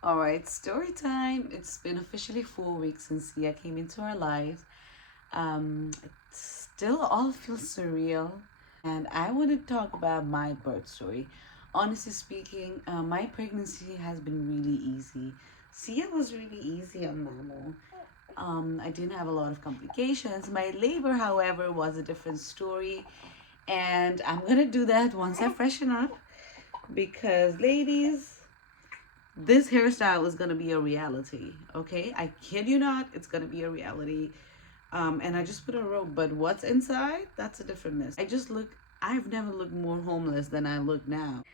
All right, story time. It's been officially 4 weeks since Sia came into our lives. It still all feels surreal, and I want to talk about my birth story. Honestly speaking, my pregnancy has been really easy. Sia was really easy on Mamo. I didn't have a lot of complications. My labor, however, was a different story, and I'm gonna do that once I freshen up because, ladies, this hairstyle is gonna be a reality. Okay, I kid you not, it's gonna be a reality. And I just put a robe, but what's inside? That's a different mess. I've never looked more homeless than I look now.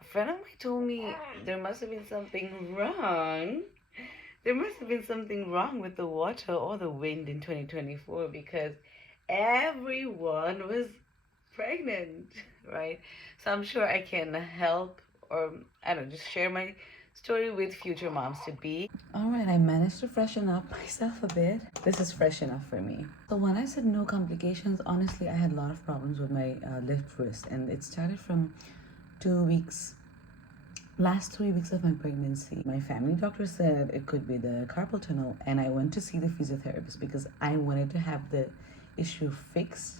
A friend of mine told me there must have been something wrong. There must have been something wrong with the water or the wind in 2024 because everyone was pregnant, right? So I'm sure I can help, or I don't know, just share my story with future moms to be. All right, I managed to freshen up myself a bit. This is fresh enough for me. So when I said no complications, honestly, I had a lot of problems with my left wrist, and it started from 2 weeks, last 3 weeks of my pregnancy. My family doctor said it could be the carpal tunnel, and I went to see the physiotherapist because I wanted to have the issue fixed.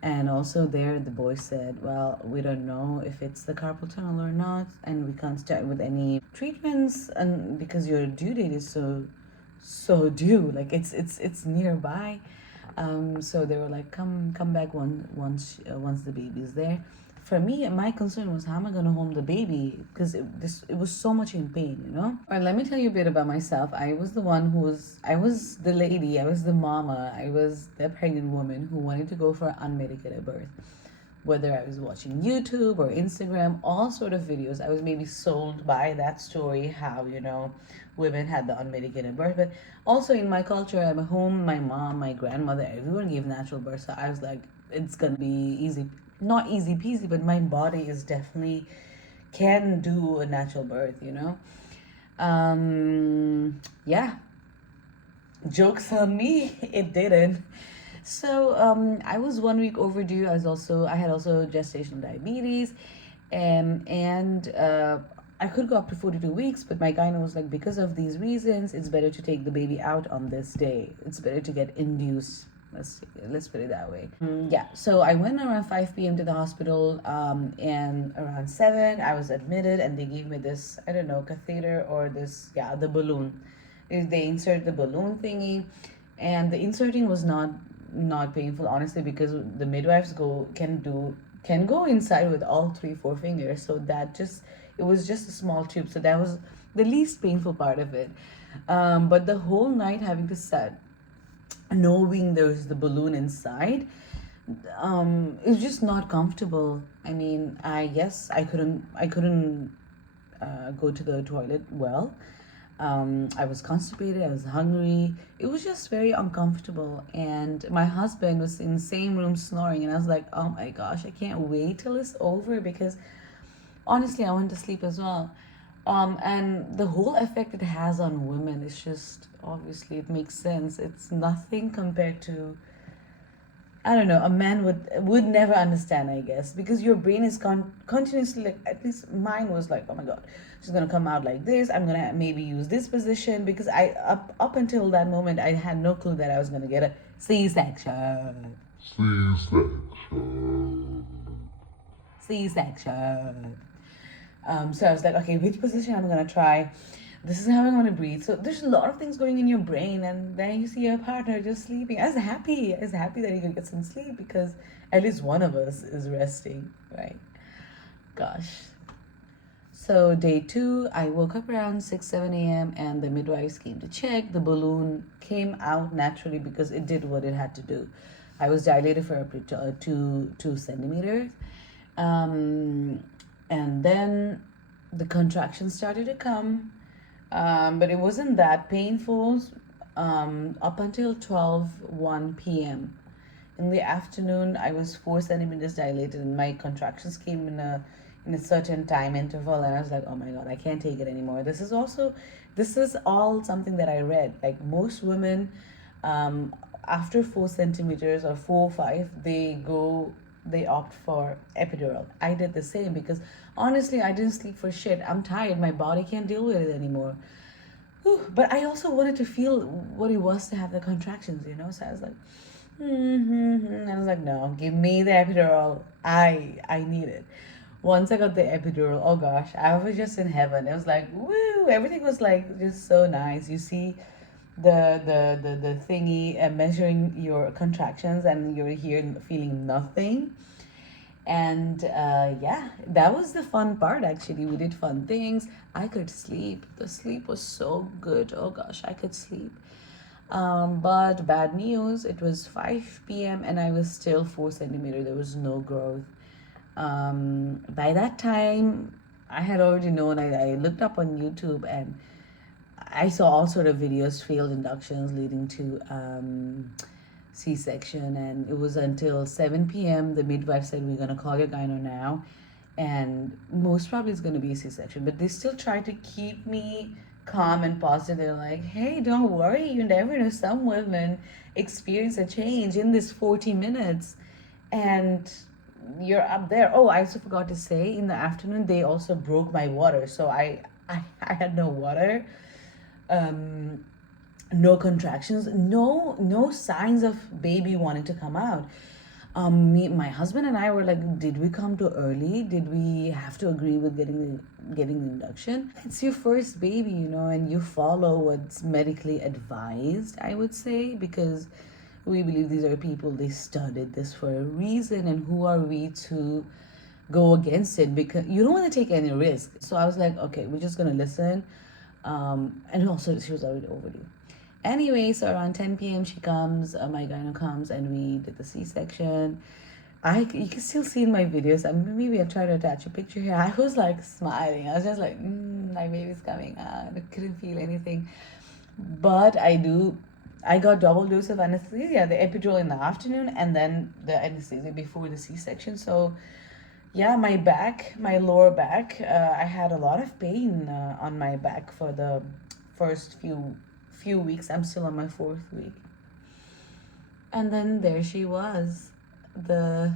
And also there, the boy said, well, we don't know if it's the carpal tunnel or not, and we can't start with any treatments, and because your due date is so due, like it's nearby. So they were like, come back once the baby's there. For me, my concern was how am I gonna hold the baby because it was so much in pain, you know. All right, let me tell you a bit about myself. I was the lady, I was the mama, I was the pregnant woman who wanted to go for unmedicated birth. Whether I was watching YouTube or Instagram, all sort of videos, I was maybe sold by that story how, women had the unmedicated birth. But also in my culture, at home, my mom, my grandmother, everyone gave natural birth. So I was like, it's gonna be easy, not easy peasy, but my body is definitely can do a natural birth. Yeah, jokes on me, it didn't. So I was 1 week overdue. I had also gestational diabetes, and I could go up to 42 weeks, but my gyno was like, because of these reasons, it's better to take the baby out on this day. It's better to get induced. Let's put it that way. Yeah. So I went around 5 p.m. to the hospital, and around 7, I was admitted, and they gave me this, I don't know, catheter or this, yeah, the balloon. They insert the balloon thingy, and the inserting was not painful, honestly, because the midwives can go inside with all three four fingers. So it was just a small tube, so that was the least painful part of it. But the whole night having to sit knowing there's the balloon inside, it's just not comfortable. I mean, I guess I couldn't go to the toilet well. I was constipated, I was hungry. It was just very uncomfortable. And my husband was in the same room snoring, and I was like, oh my gosh, I can't wait till it's over because honestly, I went to sleep as well. And the whole effect it has on women is just obviously it makes sense. It's nothing compared to, I don't know, a man would never understand, I guess, because your brain is continuously like, at least mine was like, oh my god, she's gonna come out like this. I'm gonna maybe use this position because I up until that moment I had no clue that I was gonna get a C-section. C-section. So I was like, okay, which position I'm gonna try? This is how I'm gonna breathe. So there's a lot of things going in your brain, and then you see your partner just sleeping. I was happy that he could get some sleep because at least one of us is resting, right? Gosh. So day 2, I woke up around 6 7 a.m. and the midwives came to check. The balloon came out naturally because it did what it had to do. I was dilated for up to 2 centimeters. Um, and then the contractions started to come, but it wasn't that painful up until 12:01 p.m. In the afternoon, I was 4 centimeters dilated, and my contractions came in a certain time interval, and I was like, oh my god, I can't take it anymore. This is all something that I read. Like most women, after 4 centimeters or 4 or 5, they opt for epidural. I did the same because honestly, I didn't sleep for shit. I'm tired. My body can't deal with it anymore. Whew. But I also wanted to feel what it was to have the contractions, you know? So I was like, and I was like, no, give me the epidural. I need it. Once I got the epidural, oh gosh, I was just in heaven. It was like, woo, everything was like just so nice. You see the thingy measuring your contractions and you're here feeling nothing. And yeah, that was the fun part actually. We did fun things. I could sleep. The sleep was so good. Oh gosh, I could sleep. But bad news, it was 5 p.m. and I was still 4 centimeter. There was no growth. By that time, I had already known. I looked up on YouTube and I saw all sort of videos, failed inductions leading to C-section, and it was until 7 p.m. the midwife said, we're going to call your gyno now, and most probably it's going to be a C-section. But they still try to keep me calm and positive. They're like, hey, don't worry, you never know, some women experience a change in this 40 minutes and you're up there. Oh, I also forgot to say, in the afternoon they also broke my water, so I had no water. um no contractions, no signs of baby wanting to come out. My husband and I were like, did we come too early? Did we have to agree with getting the induction? It's your first baby, you know, and you follow what's medically advised, I would say, because we believe these are people, they studied this for a reason, and who are we to go against it? Because you don't want to take any risk. So I was like, okay, we're just gonna listen. And also she was already overdue. Anyway, so around 10 p.m. she comes, my gyno comes, and we did the C-section. You can still see in my videos. Maybe I'll try to attach a picture here. I was like smiling. I was just like, my baby's coming out. I couldn't feel anything, but I got double dose of anesthesia, the epidural in the afternoon, and then the anesthesia before the C-section. So yeah, my back, my lower back, I had a lot of pain on my back for the first few weeks. I'm still on my 4th week. And then there she was. The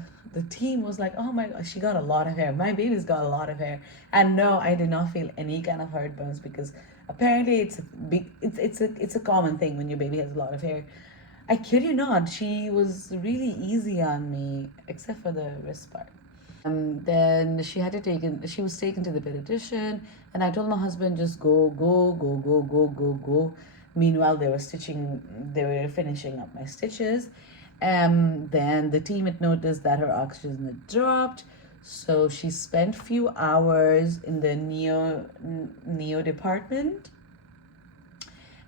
team was like, oh my god, she got a lot of hair. My baby's got a lot of hair. And no, I did not feel any kind of heartburns because apparently it's a common thing when your baby has a lot of hair. I kid you not, she was really easy on me, except for the wrist part. Then she was taken to the pediatrician, and I told my husband, just go, go, go, go, go, go, go. Meanwhile, they were finishing up my stitches. Then the team had noticed that her oxygen had dropped, so she spent few hours in the neo department.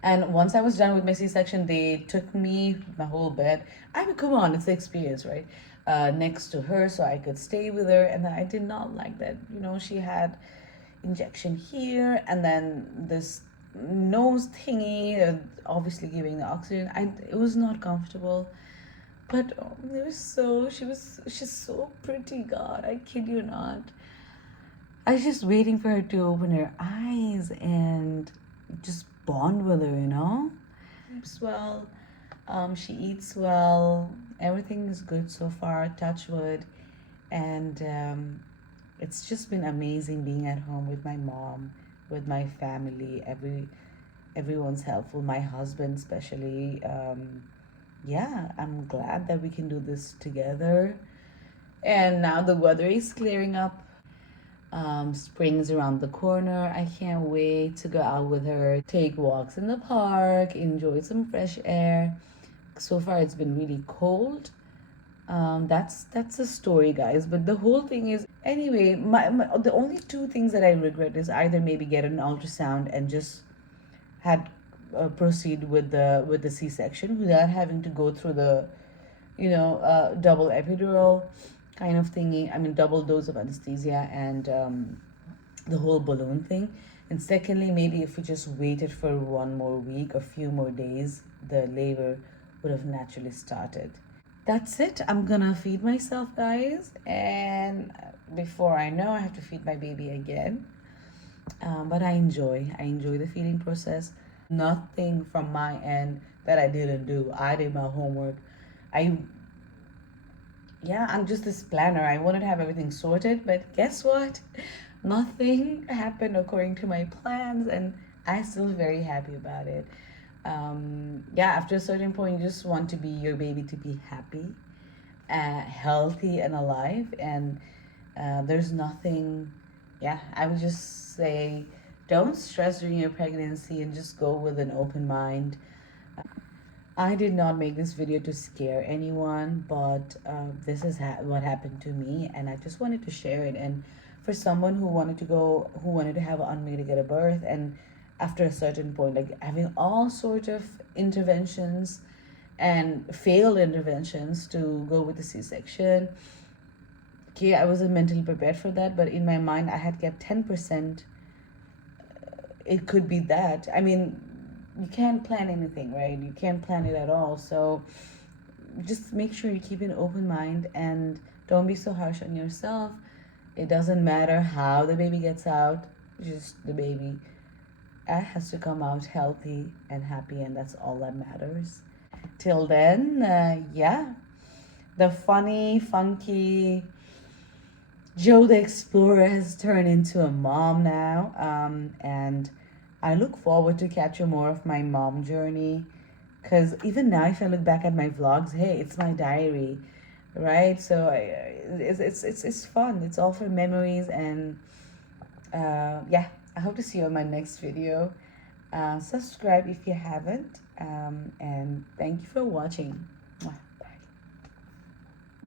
And once I was done with my C-section, they took me, my whole bed. I mean, come on, it's the experience, right? Next to her, so I could stay with her. And then I did not like that. You know, she had injection here, and then this nose thingy, obviously giving the oxygen. It was not comfortable. But she's so pretty, God, I kid you not. I was just waiting for her to open her eyes and just bond with her, you know? Sleeps well, she eats well, everything is good so far, touch wood. And it's just been amazing being at home with my mom, with my family. Everyone's helpful, my husband especially. Yeah, I'm glad that we can do this together. And now the weather is clearing up. Spring's around the corner. I can't wait to go out with her, take walks in the park, enjoy some fresh air. So far, it's been really cold. That's the story, guys. But the whole thing is, anyway, the only two things that I regret is either maybe get an ultrasound and just had proceed with the C-section without having to go through the, double epidural kind of thingy. I mean, double dose of anesthesia and the whole balloon thing. And secondly, maybe if we just waited for one more week or few more days, the labor would have naturally started. That's it. I'm gonna feed myself, guys, and before I know, I have to feed my baby again. But I enjoy the feeding process. Nothing from my end that I didn't do. I did my homework. I yeah, I'm just this planner. I wanted to have everything sorted, but guess what? Nothing happened according to my plans, and I'm still very happy about it. Yeah, after a certain point, you just want to be your baby to be happy, healthy, and alive. And there's nothing, yeah, I would just say don't stress during your pregnancy and just go with an open mind. I did not make this video to scare anyone, but this is what happened to me, and I just wanted to share it. And for someone who wanted to have an unmitigated birth, and after a certain point, like having all sorts of interventions and failed interventions to go with the C-section. Okay, I wasn't mentally prepared for that, but in my mind, I had kept 10%. It could be that. I mean, you can't plan anything, right? You can't plan it at all. So just make sure you keep an open mind and don't be so harsh on yourself. It doesn't matter how the baby gets out, just the baby has to come out healthy and happy, and that's all that matters. Till then, yeah, the funny, funky Joe the Explorer has turned into a mom now, and I look forward to capture more of my mom journey. Because even now, if I look back at my vlogs, hey, it's my diary, right? So it's fun. It's all for memories, and yeah, I hope to see you on my next video. Subscribe if you haven't, and thank you for watching. Mwah.